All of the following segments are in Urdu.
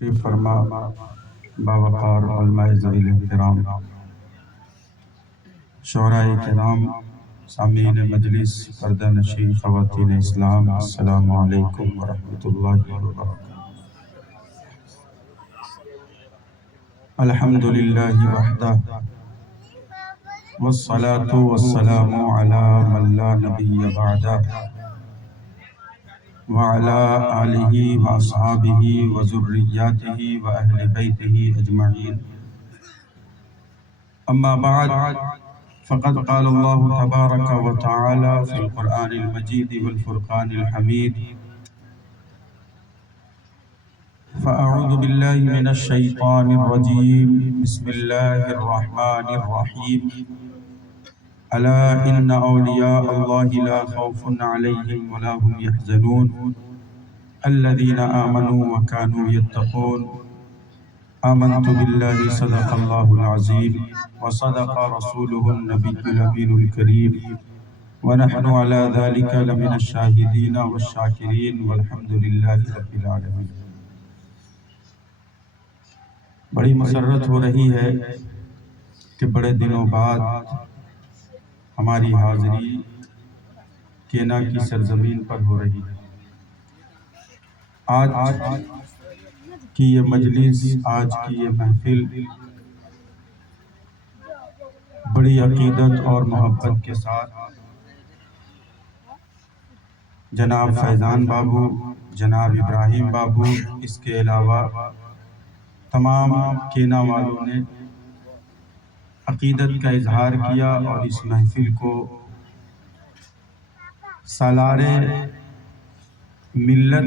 تشریف فرما باوقار علماء ذویل احترام شعراء کرام سامعین مجلس پردہ نشین خواتین اسلام، السلام علیکم ورحمۃ اللہ وبرکاتہ۔ الحمدللہ وحدہ والصلاة والسلام علی من لا نبی بعدہ وعلى آلہ واصحابہ وذریاتہ واہل بیتہ اجمعین، اما بعد فقد قال اللہ تبارک وتعالی فی القرآن المجید والفرقان الحمید، فاعوذ باللہ من الشیطان الرجیم، بسم اللہ الرحمن الرحیم، الا ان اولیاء اللہ لا خوف علیہم ولا هم يحزنون الذین آمنوا وكانوا يتقون۔ آمنت باللہ صدق اللہ العظیم وصدق رسولہ النبی الامین الکریم ونحن علی ذلک لمن الشاہدین والشاکرین والحمد للہ رب العالمین۔ بڑی مسرت ہو رہی ہے کہ بڑے دنوں بعد ہماری حاضری کینا کی سرزمین پر ہو رہی ہے۔ آج کی یہ مجلس، آج کی یہ محفل بڑی عقیدت اور محبت کے ساتھ جناب فیضان بابو، جناب ابراہیم بابو، اس کے علاوہ تمام کینا والوں نے عقیدت کا اظہار کیا اور اس محفل کو سالار ملت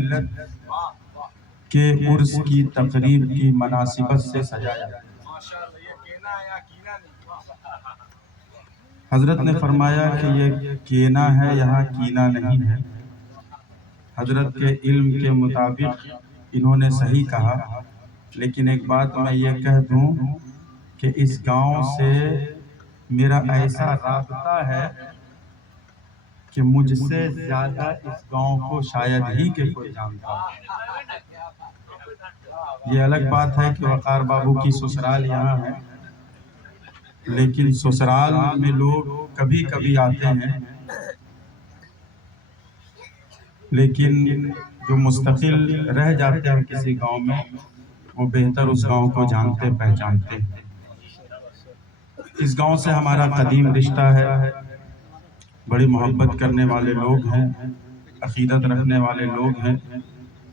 کے عرس کی تقریب کی مناسبت سے سجایا۔ حضرت نے فرمایا کہ یہ کینا ہے، یہاں کینا نہیں ہے۔ حضرت کے علم کے مطابق انہوں نے صحیح کہا، لیکن ایک بات میں یہ کہہ دوں کہ اس گاؤں سے میرا ایسا رابطہ ہے کہ مجھ سے زیادہ اس گاؤں کو شاید ہی کہ کوئی جانتا ہو۔ یہ الگ بات ہے کہ وقار بابو کی سسرال یہاں ہے، لیکن سسرال میں لوگ کبھی کبھی آتے ہیں، لیکن جو مستقل رہ جاتے ہیں کسی گاؤں میں وہ بہتر اس گاؤں کو جانتے پہچانتے ہیں۔ اس گاؤں سے ہمارا قدیم رشتہ ہے، بڑی محبت کرنے والے لوگ ہیں، عقیدت رکھنے والے لوگ ہیں،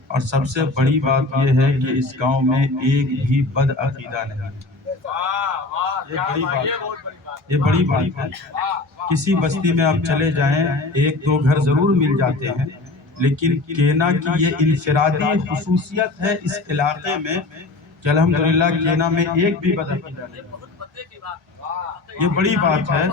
اور سب سے بڑی بات یہ ہے کہ اس گاؤں میں ایک بھی بد عقیدہ نہیں۔ یہ بڑی بات ہے۔ کسی بستی میں آپ چلے جائیں، ایک دو گھر ضرور مل جاتے ہیں، لیکن کینا کی یہ انفرادی خصوصیت ہے اس علاقے میں کہ الحمدللہ کینا میں ایک بھی بد عقیدہ نہیں۔ یہ بڑی بات ہے،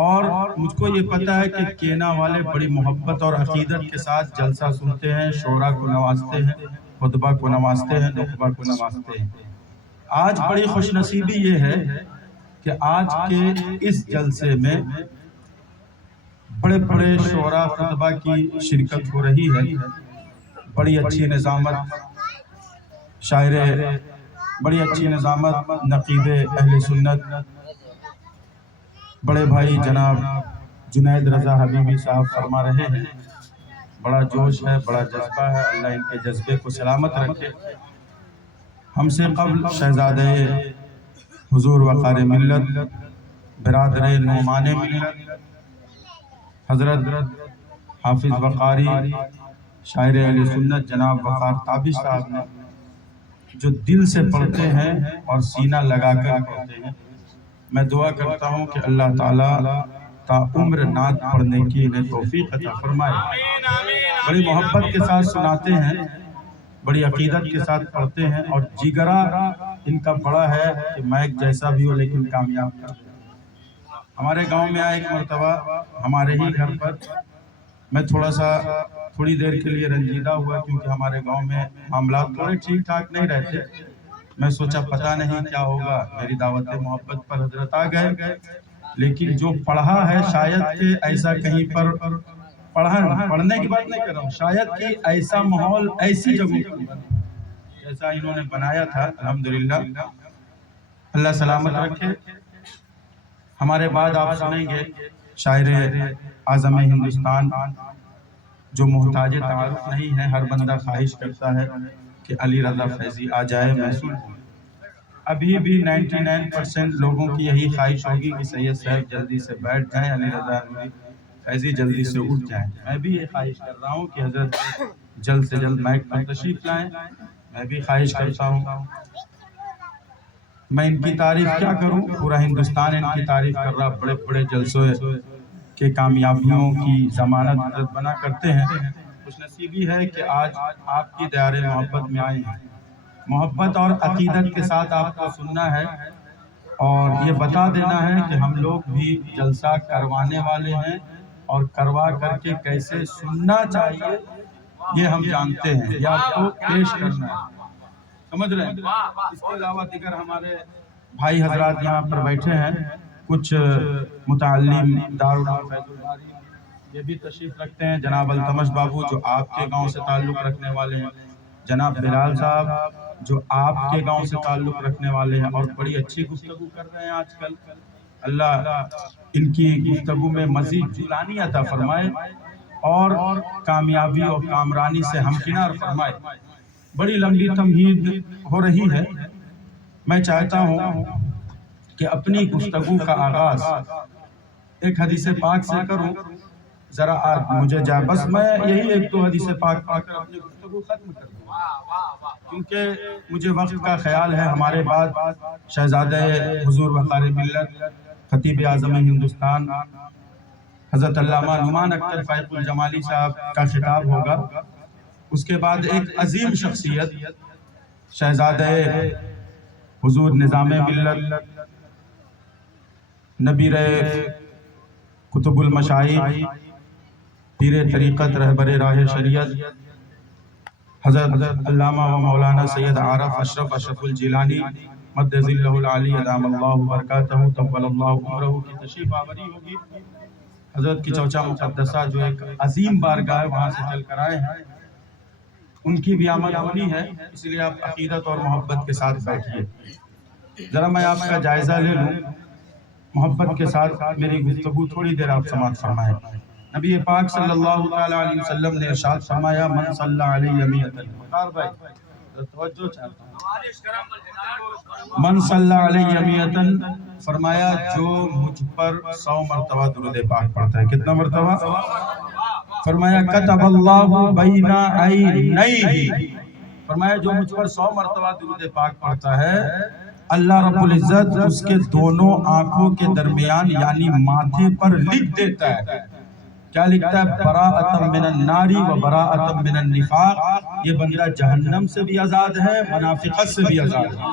اور مجھ کو یہ پتہ ہے کہ کینا والے بڑی محبت اور عقیدت کے ساتھ جلسہ سنتے ہیں، شعراء کو نوازتے ہیں، خطبہ کو نوازتے ہیں، نخبہ کو نوازتے ہیں۔ آج بڑی خوش نصیبی یہ ہے کہ آج کے اس جلسے میں بڑے بڑے شعراء خطبہ کی شرکت ہو رہی ہے۔ بڑی اچھی نظامت شاعر، بڑی اچھی نظامت نقیب اہل سنت بڑے بھائی جناب جنید رضا حبیبی صاحب فرما رہے ہیں۔ بڑا جوش ہے، بڑا جذبہ ہے، اللہ ان کے جذبے کو سلامت رکھے۔ ہم سے قبل شہزادہ حضور وقار ملت، برادر نعمان ملت، حضرت حافظ وقاری شاعر اہل سنت جناب وقار تابش صاحب نے جو دل سے پڑھتے ہیں اور سینہ لگا کر پڑھتے ہیں، میں دعا کرتا ہوں کہ اللہ تعالیٰ تا عمر نعت پڑھنے کی انہیں توفیق عطا فرمائے۔ بڑی محبت کے ساتھ سناتے ہیں، بڑی عقیدت کے ساتھ پڑھتے ہیں، اور جگرا ان کا بڑا ہے کہ مائک جیسا بھی ہو لیکن کامیاب کر دے۔ ہمارے گاؤں میں آئے ایک مرتبہ ہمارے ہی گھر پر، میں تھوڑی دیر کے لیے رنجیدہ ہوا کیونکہ ہمارے گاؤں میں معاملات تھوڑے ٹھیک ٹھاک نہیں رہتے۔ میں سوچا پتہ نہیں کیا ہوگا، میری دعوت محبت پر حضرت آ گئے، لیکن جو پڑھا ہے شاید کہ ایسا کہیں پر پڑھنے کی بات نہیں کر رہا ہوں، شاید کہ ایسا ماحول ایسی جگہوں پر ایسا انہوں نے بنایا تھا، الحمدللہ اللہ سلامت رکھے۔ ہمارے بعد آپ سنیں گے شاعر اعظم ہندوستان جو محتاج تعارف نہیں ہے، ہر بندہ خواہش کرتا ہے کہ علی رضا فیضی آ جائے، میں سن لوں۔ ابھی بھی 99% لوگوں کی یہی خواہش ہوگی کہ سید صاحب جلدی سے بیٹھ جائیں، علی رضا فیضی جلدی سے اٹھ جائیں۔ میں بھی یہ خواہش کر رہا ہوں کہ حضرت جلد سے جلد مائک پر تشریف لائیں، میں بھی خواہش کرتا ہوں۔ میں ان کی تعریف کیا کروں، پورا ہندوستان ان کی تعریف کر رہا، بڑے بڑے جلسوں کے کامیابیوں کی ضمانت حضرت بنا کرتے ہیں۔ خوش نصیبی ہے کہ آج آپ کی دیار محبت میں آئے ہیں، محبت اور عقیدت کے ساتھ آپ کو سننا ہے اور یہ بتا دینا ہے کہ ہم لوگ بھی جلسہ کروانے والے ہیں اور کروا کر کے کیسے سننا چاہیے یہ ہم جانتے ہیں، یہ آپ کو پیش کرنا ہے، سمجھ رہے ہیں۔ اس کے علاوہ دیگر ہمارے بھائی حضرات یہاں پر بیٹھے ہیں، کچھ متعلم دارالعلوم فیض الباری یہ بھی تشریف رکھتے ہیں، جناب التمش بابو جو آپ کے گاؤں سے تعلق رکھنے والے ہیں، جناب بلال صاحب جو آپ کے گاؤں سے تعلق رکھنے والے ہیں اور بڑی اچھی گفتگو کر رہے ہیں آج کل۔ اللہ ان کی گفتگو میں مزید جولانی عطا فرمائے اور کامیابی اور کامرانی سے ہمکنار فرمائے۔ بڑی لمبی تمہید ہو رہی ہے، میں چاہتا ہوں کہ اپنی گفتگو کا آغاز ایک حدیث پاک سے کروں، ذرا مجھے جائے، بس میں یہی ایک دو حدیث پاک پڑھ کر اپنی گفتگو ختم کر دوں، کیونکہ مجھے وقت کا خیال ہے۔ ہمارے بعد شہزادہ حضور وقار ملت خطیب اعظم ہندوستان حضرت علامہ نعمان اختر فائق الجمالی صاحب کا خطاب ہوگا، اس کے بعد ایک عظیم شخصیت شہزادہ حضور نظام ملت نبیر قطب المشائخ پیر طریقت رہبر راہ شریعت حضرت علامہ و مولانا سید عارف اشرف الجیلانی مد ظلہ العالی ادام اللہ برکاتہ طول اللہ عمرہ کی تشریف آوری ہوگی۔ حضرت کی چوچا مقدسہ جو ایک عظیم بارگاہ ہے وہاں سے چل کر آئے ہیں، ان کی بھی آمد ہونی ہے، اس لیے آپ عقیدت اور محبت کے ساتھ بیٹھیے۔ ذرا میں آپ کا جائزہ لے لوں، محبت کے ساتھ میری گفتگو تھوڑی دیر آپ سماعت فرمائیں۔ نبی پاک صلی اللہ علیہ وسلم نے ارشاد فرمایا، من صلی علیہ میتن، مختار بھائی توجہ چاہتا ہوں، من صلی علیہ میتن فرمایا جو مجھ پر 100 مرتبہ درود پاک پڑھتا ہے، کتنا مرتبہ؟ فرمایا کتب اللہ بین عینیہ، فرمایا جو مجھ پر 100 مرتبہ درود پاک پڑھتا ہے اللہ رب العزت اس کے دونوں آنکھوں کے درمیان یعنی ماتھے پر لکھ دیتا ہے، کیا لکھتا ہے؟ براءۃ من النار و براءۃ من النفاق، یہ بندہ جہنم سے بھی آزاد ہے، منافقت سے بھی آزاد ہے۔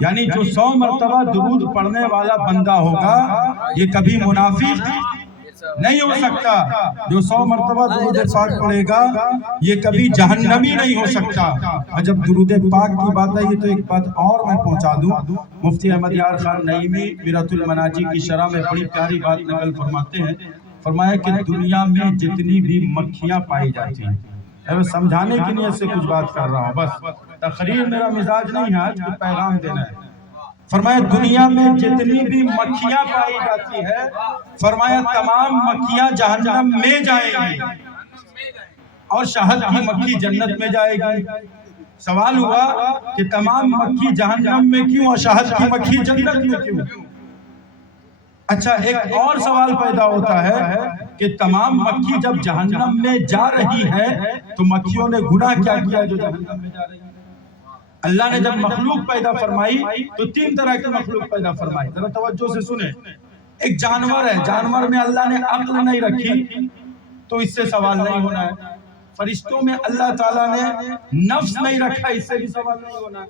یعنی جو 100 مرتبہ درود پڑھنے والا بندہ ہوگا یہ کبھی منافق نہیں ہو سکتا، جو 100 مرتبہ درود پاک پڑھے گا یہ کبھی جہنمی نہیں ہو سکتا۔ اور جب درود پاک کی بات ہے تو ایک بات اور میں پہنچا دوں، مفتی احمد یار خان نعیمی میرۃ المناجی کی شرح میں بڑی پیاری بات نقل فرماتے ہیں، فرمایا کہ دنیا میں جتنی بھی مکھیاں پائی جاتی ہیں، میں سمجھانے کی نیت سے کچھ بات کر رہا ہوں، بس تقریر میرا مزاج نہیں ہے، آج کو پیغام دینا ہے۔ فرمایا دنیا میں جتنی بھی مکھیاں پائی جاتی ہے، فرمایا تمام مکھیاں جہنم میں جائیں گی اور شہد کی مکھی جنت میں جائے گی۔ سوال ہوا کہ تمام مکھی جہنم میں کیوں اور شہد کی مکھی جنت میں کیوں؟ اچھا ایک اور سوال پیدا ہوتا ہے کہ تمام مکھی جب جہنم میں جا رہی ہے تو مکھیوں نے گناہ کیا کیا جو جہنم میں جا رہی ہے؟ اللہ نے جب مخلوق پیدا فرمائی تو 3 طرح کی مخلوق پیدا فرمائی، ذرا توجہ سے سنیں۔ ایک جانور ہے، جانور میں اللہ نے عقل نہیں رکھی تو اس سے سوال نہیں ہونا ہے۔ فرشتوں میں اللہ تعالیٰ نے نفس نہیں رکھا، اس سے بھی سوال نہیں ہونا ہے۔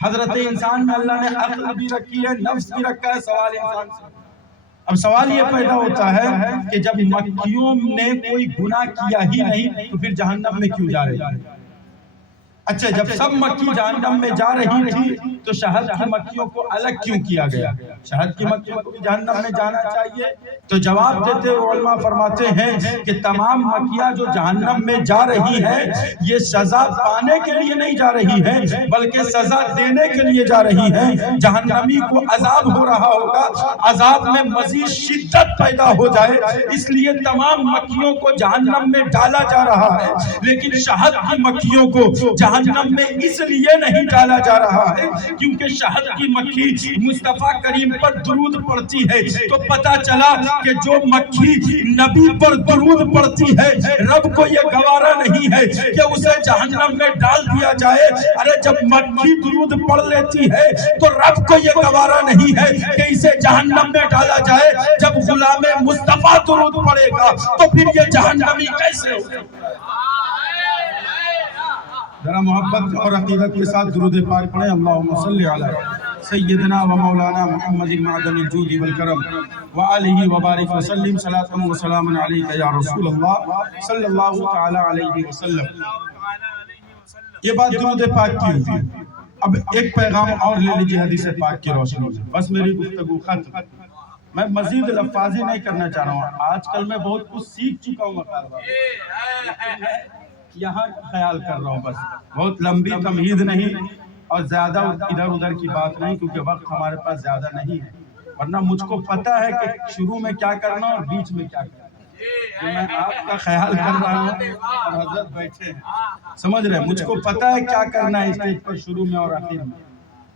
حضرت انسان میں اللہ نے عقل بھی رکھی ہے، نفس بھی رکھا ہے، سوال انسان سے۔ اب سوال یہ پیدا ہوتا ہے کہ جب مکھیوں نے کوئی گناہ کیا ہی نہیں تو پھر جہنم میں کیوں جا رہی ہے؟ اچھا جب سب مکھی جہنم میں جا رہی تھی تو شہد کی مکھیوں کو الگ کیوں کیا گیا؟ شہد کی مکھیوں کو بھی جہنم میں جانا چاہیے؟ تو جواب دیتے علماء فرماتے ہیں کہ تمام مکھیاں جو جہنم میں جا رہی ہیں یہ سزا پانے کے لیے نہیں جا رہی ہیں بلکہ سزا دینے کے لیے جا رہی ہیں۔ جہنمی کو عذاب ہو رہا ہوگا، عذاب میں مزید شدت پیدا ہو جائے، اس لیے تمام مکھیوں کو جہنم میں ڈالا جا رہا ہے، لیکن شہد کی مکھیوں کو جہنم میں اس لیے نہیں ڈالا جا رہا ہے کیونکہ شہد کی مکھی مصطفیٰ کریم پر درود پڑتی ہے۔ تو پتہ چلا کہ جو مکھی نبی پر درود پڑتی ہے رب کو یہ گوارا نہیں ہے کہ اسے جہنم میں ڈال دیا جائے۔ ارے جب مکھی درود پڑھ لیتی ہے تو رب کو یہ گوارا نہیں ہے کہ اسے جہنم میں ڈالا جائے۔ جب غلام مصطفیٰ درود پڑھے گا تو پھر یہ جہنمی کیسے ہوگا؟ ذرا محبت اور عقیدت کے ساتھ درود پاک پڑھیں۔ اللہم صلی علی سیدنا و مولانا محمد معدن الجود والکرم وآلہ وبارک وسلم صلاة و سلام علیک یا رسول اللہ صلی اللہ تعالی علیہ وسلم۔ یہ بات درود پاک کی ہوئی۔ اب ایک پیغام اور لے لیجئے حدیث پاک کی روشنی میں، بس میری گفتگو ختم۔ میں مزید لفاظی نہیں کرنا چاہ رہا ہوں، آج کل میں بہت کچھ سیکھ چکا ہوں مقالبہ، لیکن میں یہاں خیال کر رہا ہوں، بس بہت لمبی تمہید نہیں اور زیادہ ادھر ادھر کی بات نہیں کیونکہ وقت ہمارے پاس زیادہ نہیں ہے، ورنہ مجھ کو پتا ہے کہ شروع میں کیا کرنا اور بیچ میں کیا کرنا۔ کہ میں آپ کا خیال کر رہا ہوں اور حضرت بیٹھے ہیں، سمجھ رہے ہیں، مجھ کو پتا ہے کیا کرنا ہے اسٹیج پر شروع میں اور آخر میں،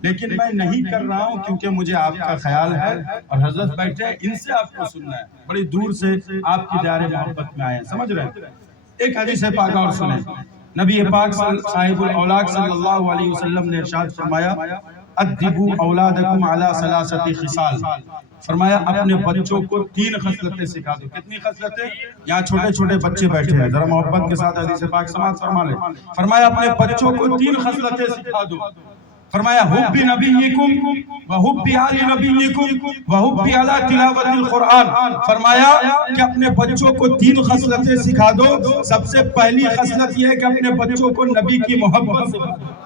لیکن میں نہیں کر رہا ہوں کیونکہ مجھے آپ کا خیال ہے اور حضرت بیٹھے ہیں، ان سے آپ کو سننا ہے، بڑی دور سے آپ کی دار محبت میں آئے ہیں، سمجھ رہے ہیں۔ ایک حدیث پاک اور سنیں، نبی پاک صاحب الاولاق صلی اللہ علیہ وسلم نے ارشاد فرمایا ادبوا اولادکم علی ثلاثۃ خصال، فرمایا اپنے بچوں کو 3 خصلتیں سکھا دو۔ کتنی خصلتیں؟ یہاں چھوٹے چھوٹے بچے بیٹھے ہیں، ذرا محبت کے ساتھ حدیث پاک سماعت فرما لیں۔ فرمایا اپنے بچوں کو 3 خصلتیں سکھا دو۔ فرمایا حب نبیکم وحب آل نبیکم وحب علی تلاوت القرآن، فرمایا کہ اپنے بچوں کو 3 خصلتیں سکھا دو۔ سب سے پہلی خصلت یہ ہے کہ اپنے بچوں کو نبی کی محبت سکھا دو۔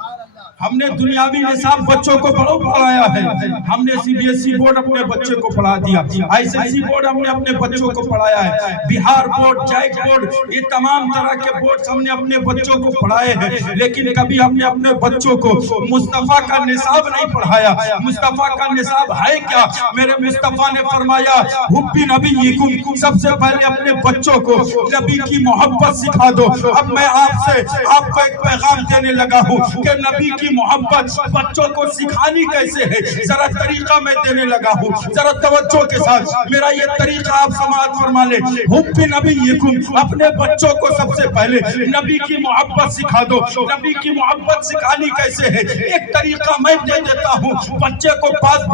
ہم نے دنیاوی نصاب بچوں کو پڑھایا ہے، ہم نے C B S E board اپنے بچے کو پڑھا دیا، آئی سی ایس ای بورڈ ہم نے اپنے بچوں کو پڑھایا ہے، بہار بورڈ، جیک بورڈ، یہ تمام طرح کے بورڈز ہم نے اپنے بچوں کو پڑھائے ہیں، لیکن کبھی ہم نے اپنے بچوں کو مصطفیٰ کا نصاب نہیں پڑھایا۔ مصطفیٰ کا نصاب ہے کیا؟ میرے مصطفیٰ نے فرمایا حب نبیکم، سب سے پہلے اپنے بچوں کو نبی کی محبت سکھا دو۔ اب میں آپ کو ایک پیغام دینے لگا ہوں کہ نبی کی محبت بچوں کو سکھانی کیسے ہے، ذرا طریقہ میں دینے لگا ہوں، ذرا توجہ کے ساتھ میرا یہ طریقہ آپ سماعت فرما لیں۔ حب نبیکم، اپنے بچوں کو سب سے پہلے نبی کی محبت سکھا دو۔ نبی کی محبت سکھانی کیسے ہے؟ ایک طریقہ میں دے دیتا ہوں، بچے کو پاس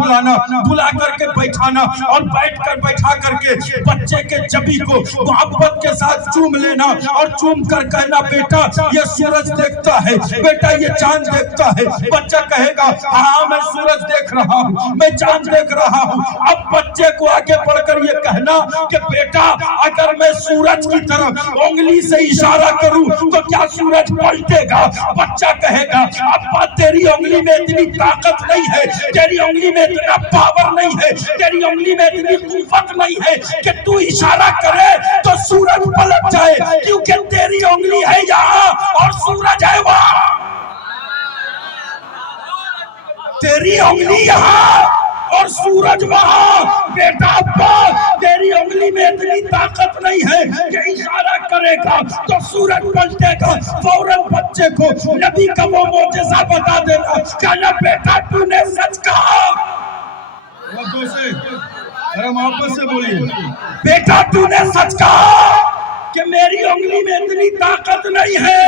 بلا کر کے بیٹھانا اور بیٹھا کر کے بچے کے جبی کو محبت کے ساتھ چوم لینا اور چوم کر کہنا بیٹا یہ سورج دیکھتا ہے، بیٹا یہ چاند دیکھتا ہے۔ بچہ کہے گا ہاں میں سورج دیکھ رہا ہوں، میں چاند دیکھ رہا ہوں۔ اب بچے کو آگے بڑھ کر یہ کہنا کہ بیٹا اگر میں سورج کی طرف انگلی سے اشارہ کروں تو کیا سورج پلٹے گا؟ بچہ کہے گا ابا تیری انگلی میں اتنی طاقت نہیں ہے، تیری انگلی میں اتنا پاور نہیں ہے، تیری انگلی میں اتنی قوت نہیں ہے کہ تو اشارہ کرے تو سورج پلٹ جائے، کیونکہ تیری انگلی ہے یہاں اور سورج ہے وہاں۔ تیری انگلی یہاں اور سورج وہاں، بیٹا ابا تیری انگلی میں اتنی طاقت نہیں ہے کہ اشارہ کرے گا تو سورج پلٹے گا۔ فوراً بچے کو نبی کا وہ معجزہ بتا دیتا، کہنا بیٹا تو نے سچ کہا، محبت سے بولیے، بیٹا تو نے سچ کہا کہ میری انگلی میں اتنی طاقت نہیں ہے،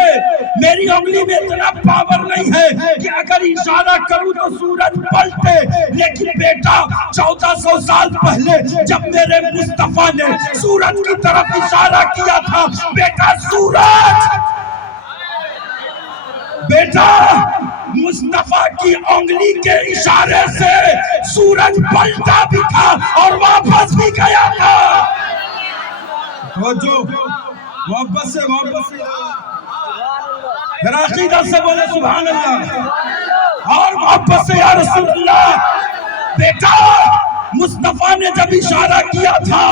میری انگلی میں اتنا پاور نہیں ہے کہ اگر اشارہ کروں تو سورج پلٹے۔ لیکن بیٹا 1400 سال پہلے جب میرے مصطفیٰ نے سورج کی طرف اشارہ کیا تھا، بیٹا سورج، بیٹا مصطفیٰ کی انگلی کے اشارے سے سورج پلٹا بھی تھا اور واپس بھی گیا تھا۔ جو محبت سے عقیدت سے بولے سبحان اللہ، اور محبت سے یا رسول اللہ. بیٹا مصطفیٰ نے جب اشارہ کیا تھا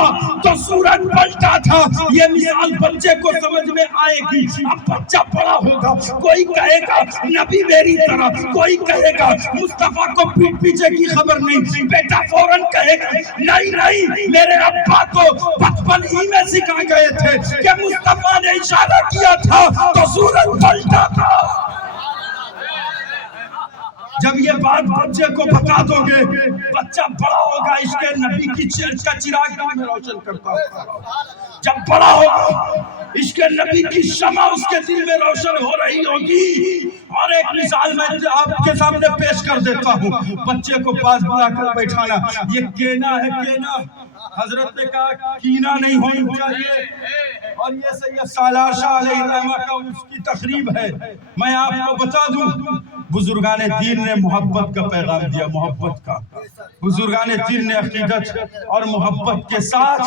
تو سورج پلٹا تھا. یہ مثال بچے کو سمجھ میں آئے گی. اب بچہ بڑا ہوگا, کوئی کہے گا نبی میری طرح, کوئی کہے گا مصطفیٰ کو پیٹ پیچھے کی خبر نہیں. بیٹا فوراً کہے گا نہیں, میرے ابا تو بچپن ہی میں سکھا گئے تھے کہ مصطفیٰ نے اشارہ کیا تھا تو سورج پلٹا تھا. جب یہ بات بچے کو بتا دو گے, بچہ بڑا ہوگا عشق نبی کی کا چراغ دل میں روشن کرتا ہوگا. جب بڑا ہوگا عشق نبی کی شمع اس کے دل میں روشن ہو رہی ہوگی. اور ایک مثال میں آپ کے سامنے پیش کر دیتا ہوں. بچے کو پاس بلا کر بیٹھانا, یہ کینا ہے. کینا حضرت نے کہا کینا نہیں ہونی چاہیے, اور یہ سید سالار شاہ علیہ الرحمہ کا اس کی تقریب ہے. میں آپ کو بتا دوں, بزرگان دین نے محبت کا پیغام دیا, محبت کا. بزرگان دین نے عقیدت اور محبت کے ساتھ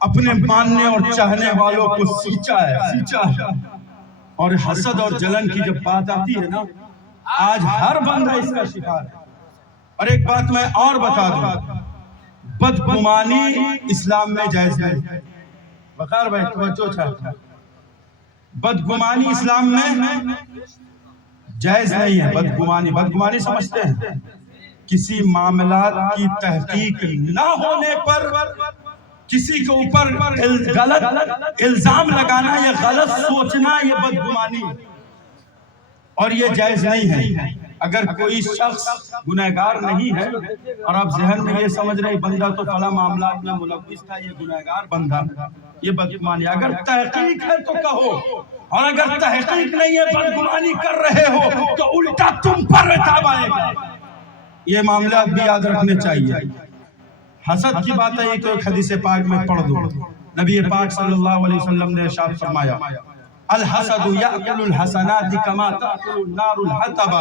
اپنے ماننے اور چاہنے والوں کو سینچا ہے. اور حسد اور جلن کی جب بات آتی ہے نا, آج ہر بندہ اس کا شکار ہے. اور ایک بات میں اور بتا دوں, بدگمانی اسلام میں جائز نہیں. وقار بھائی توجہ چاہتا ہے, بدگمانی اسلام میں جائز نہیں ہے. بدگمانی سمجھتے ہیں کسی معاملات کی تحقیق نہ ہونے پر کسی کے اوپر غلط الزام لگانا یا غلط سوچنا, یہ بدگمانی, اور یہ جائز نہیں ہے. اگر کوئی شخص گنہگار نہیں ہے اور آپ ذہن میں یہ سمجھ رہے بندہ تو فلاں معاملات میں ملوث تھا, یہ گنہگار بندہ, یہ بدگمانی. اگر تحقیق ہے تو کہو, اور اگر تحقیق نہیں ہے بدگمانی کر رہے ہو تو الٹا تم پر عذاب آئے گا. یہ معاملات بھی یاد رکھنے چاہیے. حسد کی بات ہے تو ایک حدیث پاک میں پڑھ دو. نبی پاک صلی اللہ علیہ وسلم نے ارشاد فرمایا, الحسد یأکل الحسنات کما تأکل النار الحطب.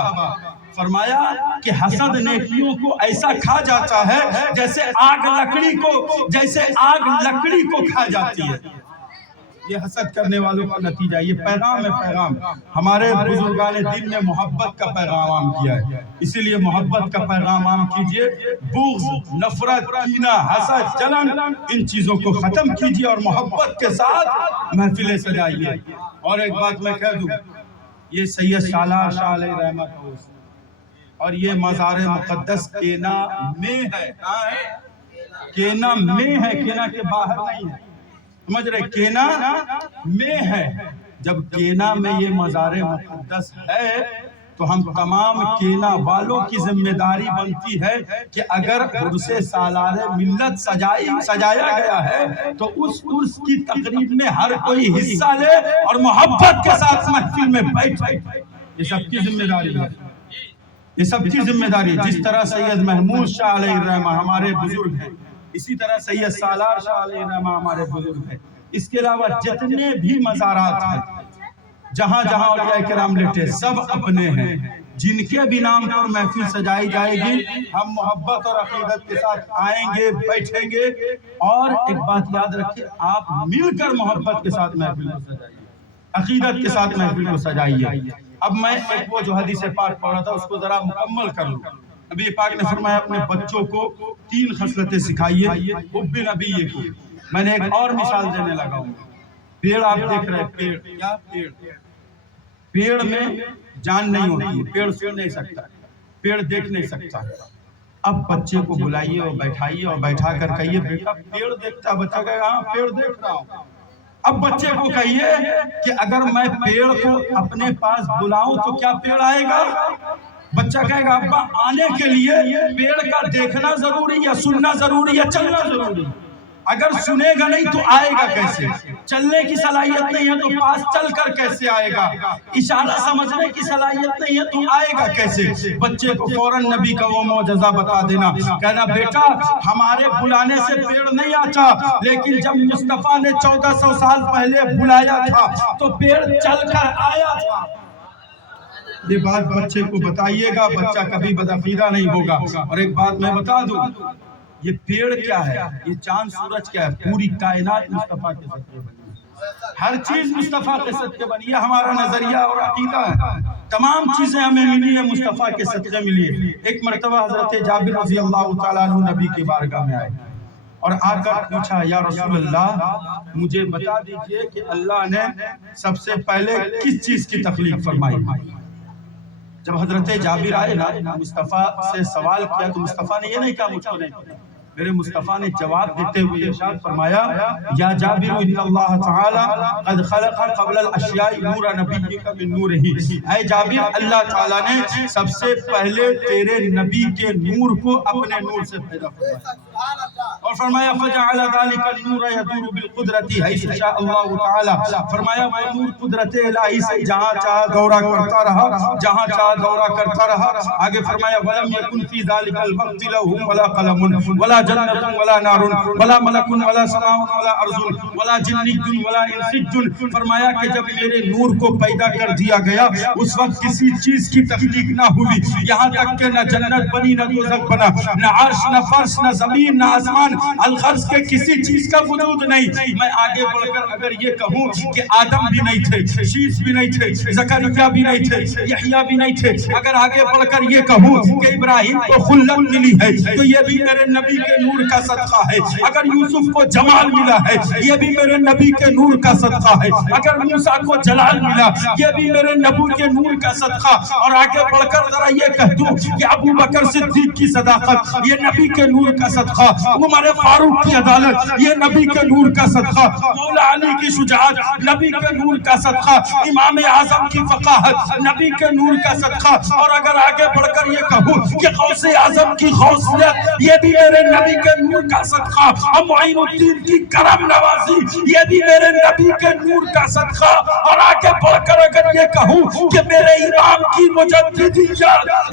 فرمایا کہ حسد نیکیوں کو ایسا کھا جاتا ہے جیسے آگ لکڑی کو کھا جاتی ہے. یہ حسد کرنے والوں کا نتیجہ. یہ پیغام ہے, پیغام ہمارے بزرگان دین نے محبت کا پیغام عام کیا ہے. اسی لیے محبت کا پیغام عام کیجئے. بغض, نفرت, کینہ, حسد, جلن, ان چیزوں کو ختم کیجئے اور محبت کے ساتھ محفلیں سجائیے. اور ایک بات میں کہہ دوں, یہ سید سالار شاہ علیہ الرحمہ کا اور یہ مزار مقدس کینا میں ہے. کہاں ہے؟ کینا میں ہے, کینا کے باہر نہیں ہے. سمجھ رہے, کینا میں ہے. جب کینا میں یہ مزار مقدس ہے تو ہم تمام کینا والوں کی ذمہ داری بنتی ہے کہ اگر عرس سالار ملت سجایا گیا ہے تو اس عرس کی تقریب میں ہر کوئی حصہ لے اور محبت کے ساتھ محفل میں بیٹھے. یہ سب کی ذمہ داری ہے, یہ سب کی ذمہ داری. جس طرح سید محمود شاہ علیہ الرحمہ ہمارے بزرگ ہیں, اسی طرح سید سالار شاہ علیہ الرحمہ ہمارے بزرگ ہیں. اس کے علاوہ جتنے بھی مزارات ہیں جہاں جہاں اولیاء کرام لیٹے, سب اپنے ہیں. جن کے بھی نام پر محفل سجائی جائے گی, ہم محبت اور عقیدت کے ساتھ آئیں گے, بیٹھیں گے. اور ایک بات یاد رکھیں, آپ مل کر محبت کے ساتھ محفل کو سجائیے, عقیدت کے ساتھ محفل کو سجائیے. اب میں ایک وہ جو حدیث پاک پڑھ رہا تھا اس کو ذرا مکمل کر لوں. نبی پاک نے فرمایا اپنے بچوں کو 3 خصلتیں سکھائیے. حب نبی کو. میں نے ایک اور مثال دینے لگا ہوں. پیڑ آپ دیکھ رہے ہیں, پیڑ, کیا پیڑ میں جان نہیں ہوتی ہے, پیڑ سن نہیں سکتا, پیڑ دیکھ نہیں سکتا. اب بچے کو بلائیے اور بیٹھائیے اور بیٹھا کر کہیے بیٹا پیڑ دیکھتا. بچہ کہے گا ہاں پیڑ دیکھ رہا ہوں. اب بچے کو کہیے کہ اگر میں پیڑ کو اپنے پاس بلاؤں تو کیا پیڑ آئے گا؟ بچہ کہے گا ابا آنے کے لیے پیڑ کا دیکھنا ضروری یا سننا ضروری یا چلنا ضروری. اگر سنے گا نہیں تو آئے گا کیسے؟ چلنے کی صلاحیت نہیں ہے تو پاس چل کر کیسے آئے گا؟ اشارہ سمجھنے کی صلاحیت نہیں ہے تو آئے گا کیسے؟ بچے کو فوراً نبی کا وہ معجزہ بتا دینا, کہنا بیٹا ہمارے بلانے سے پیڑ نہیں آتا, لیکن جب مصطفیٰ نے 1400 سال پہلے بلایا تھا تو پیڑ چل کر آیا تھا. یہ بات بچے کو بتائیے گا, بچہ کبھی بدعقیدہ نہیں ہوگا. اور ایک بات میں بتا دوں, یہ پیڑ کیا ہے, یہ چاند سورج کیا ہے, پوری کائنات مصطفیٰ کے ذریعے بنی. ہر چیز مصطفیٰ کے صدقے بنی، یہ ہمارا نظریہ اور عقیدہ ہے۔ تمام چیزیں ہمیں ملی ہیں مصطفیٰ کے صدقے ملی ہے۔ ایک مرتبہ حضرت جابر رضی اللہ تعالیٰ عنہ نبی کی بارگاہ میں آئے اور آ کر پوچھا، یا رسول اللہ مجھے بتا دیجئے کہ اللہ نے سب سے پہلے کس چیز کی تخلیق فرمائی؟ جب حضرت جابر آئے نا مصطفیٰ سے سوال کیا تو مصطفیٰ نے یہ نہیں کہا مجھ کو نہیں پتا، میرے مصطفیٰ نے جواب دیتے ہوئے ارشاد فرمایا، یا جابر ان اللہ تعالی قد خلق قبل الاشیاء نور نبیک من نورہ، اے جابر اللہ تعالیٰ نے سب سے پہلے تیرے نبی کے نور کو اپنے نور سے پیدا فرمایا، اور فرمایا فجعل ذلك النور يدور بالقدرة حيث شاء اللہ تعالی، فرمایا وہ نور قدرت الہی سے جہاں چاہا دورہ کرتا رہا، جہاں چاہا دورہ کرتا رہا۔ آگے فرمایا ولم يكن في ذلك الوقت لوح ولا قلم ولا جنت ولا نار ولا ملک ولا سماء ولا ارض ولا جن ولا انس، فرمایا کہ جب میرے نور کو پیدا کر دیا گیا اس وقت کسی چیز کی تخلیق نہ ہوئی، یہاں تک کہ نہ جنت بنی نہ دوزخ بنا، نہ عرش نہ فرش نہ زمین نہ آسمان، الغرض کے کسی چیز کا وجود نہیں۔ میں آگے بڑھ کر اگر یہ کہوں کہ آدم بھی نہیں تھے، شیش بھی نہیں تھے، زکریا بھی نہیں تھے، یحییٰ بھی نہیں تھے، اگر آگے بڑھ کر یہ کہوں کہ ابراہیم کو خلت ملی ہے تو یہ بھی میرے نبی کے نور کا صدقہ ہے، اگر یوسف کو جمال ملا ہے یہ بھی میرے نبی کے نور کا صدقہ ہے، اگر موسیٰ کو جلال ملا یہ بھی میرے نبی کے نور کا صدقہ، اور آگے بڑھ کر ذرا یہ کہہ دوں کہ ابو بکر صدیق کی صداقت یہ نبی کے نور کا صدقہ، عمر فاروق کی عدالت یہ نبی کے نور کا صدقہ، مولا علی کی شجاعت نبی کے نور کا صدقہ، امام اعظم کی فقاہت نبی کے نور کا صدقہ، اور اگر آگے بڑھ کر یہ کہوں کہ غوث اعظم کی غوثیت یہ بھی میرے نبی کے نور کا صدقہ، اور معین الدین کی کرم نوازی یہ بھی میرے نبی کے نور کا صدقہ، اور آگے بڑھ کر اگر یہ کہوں کہ میرے امام کی مجددیت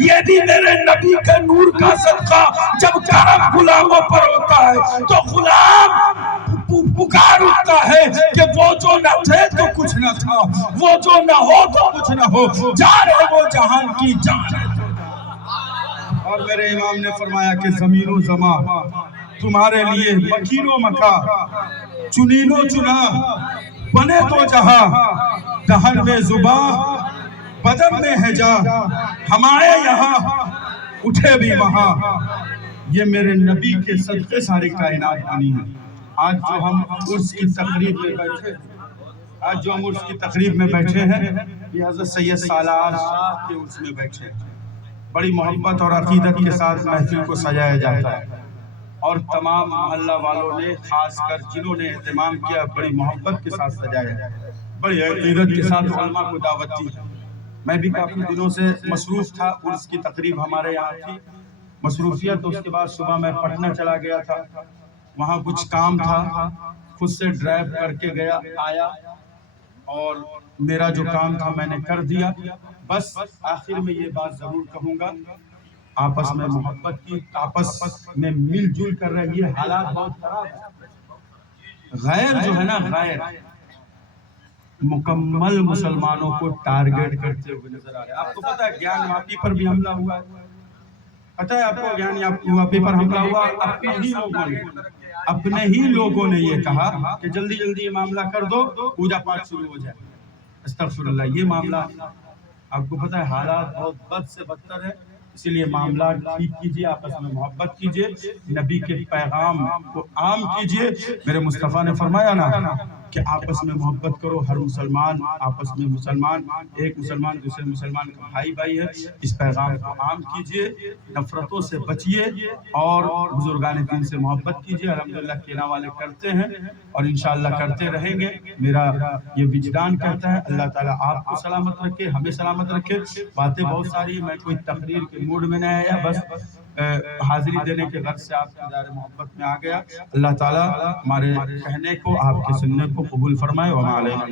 یہ بھی میرے نبی کے نور کا صدقہ، جب کرم غلاموں پر ہوتا ہے تو غلام پکار اٹھتا ہے کہ وہ جو نہ تھے تو کچھ نہ تھا، وہ جو نہ ہو تو کچھ نہ ہو، جان ہے وہ جہان کی جان ہے۔ اور میرے امام نے فرمایا کہ زمین و زمان تمہارے لیے مکین و مکا، چنین و چنا، بنے تو جہاں، دہن میں زباں بدن میں ہے جا، ہمارے یہاں اٹھے بھی وہاں، یہ میرے نبی کے صدقے ساری کائنات بنی ہے۔ آج جو ہم عرس کی تقریب میں بیٹھے ہیں یہ حضرت سید سالار شاہ کے عرس میں بیٹھے ہیں، بڑی محبت اور عقیدت کے ساتھ محفل کو سجایا جاتا ہے، اور تمام محلہ والوں نے خاص کر جنہوں نے اہتمام کیا بڑی محبت کے ساتھ سجایا، بڑی عقیدت کے ساتھ علماء کو دعوت دی۔ میں بھی کافی دنوں سے مصروف تھا، عرس کی تقریب ہمارے یہاں تھی، مصروفیت، اس کے بعد صبح میں پٹنہ چلا گیا تھا، وہاں کچھ کام تھا، خود سے ڈرائیو کر کے گیا آیا، اور میرا جو کام تھا میں نے کر دیا۔ بس آخر میں یہ بات ضرور کہوں گا، آپس میں محبت کی، آپس میں مل جل کر رہے، یہ حالات بہت خراب ہے۔ غیر جو ہے نا، غیر مکمل مسلمانوں کو ٹارگٹ کرتے ہوئے نظر آ رہے ہیں۔ آپ کو پتہ ہے گیان واپی پر بھی حملہ ہوا ہے، پتہ ہے آپ کو گیان واپی پر حملہ ہوا، اپنے ہی لوگوں نے یہ کہا کہ جلدی جلدی یہ معاملہ کر دو، پوجا پاٹ شروع ہو جائے۔ استغفر اللہ، یہ معاملہ آپ کو پتہ ہے حالات بہت بد سے بدتر ہے، اسی لیے معاملات ٹھیک کیجئے، آپس میں محبت کیجئے، نبی کے پیغام کو عام کیجئے۔ میرے مصطفیٰ نے فرمایا نا کہ آپس میں محبت کرو، ہر مسلمان آپس میں مسلمان، ایک مسلمان دوسرے مسلمان کا بھائی بھائی ہے، اس پیغام کو عام کیجئے، نفرتوں سے بچیے اور بزرگان دین سے محبت کیجئے۔ الحمدللہ کینا والے کرتے ہیں اور انشاءاللہ کرتے رہیں گے، میرا یہ وجدان کہتا ہے۔ اللہ تعالیٰ آپ کو سلامت رکھے، ہمیں سلامت رکھے۔ باتیں بہت ساری، میں کوئی تقریر کے موڈ میں نہیں آیا، بس حاضری دینے کے غرض سے آپ کی دار محبت میں آ گیا۔ اللہ تعالیٰ ہمارے کہنے کو، آپ کے سننے کو قبول فرمائے۔ وما علینا۔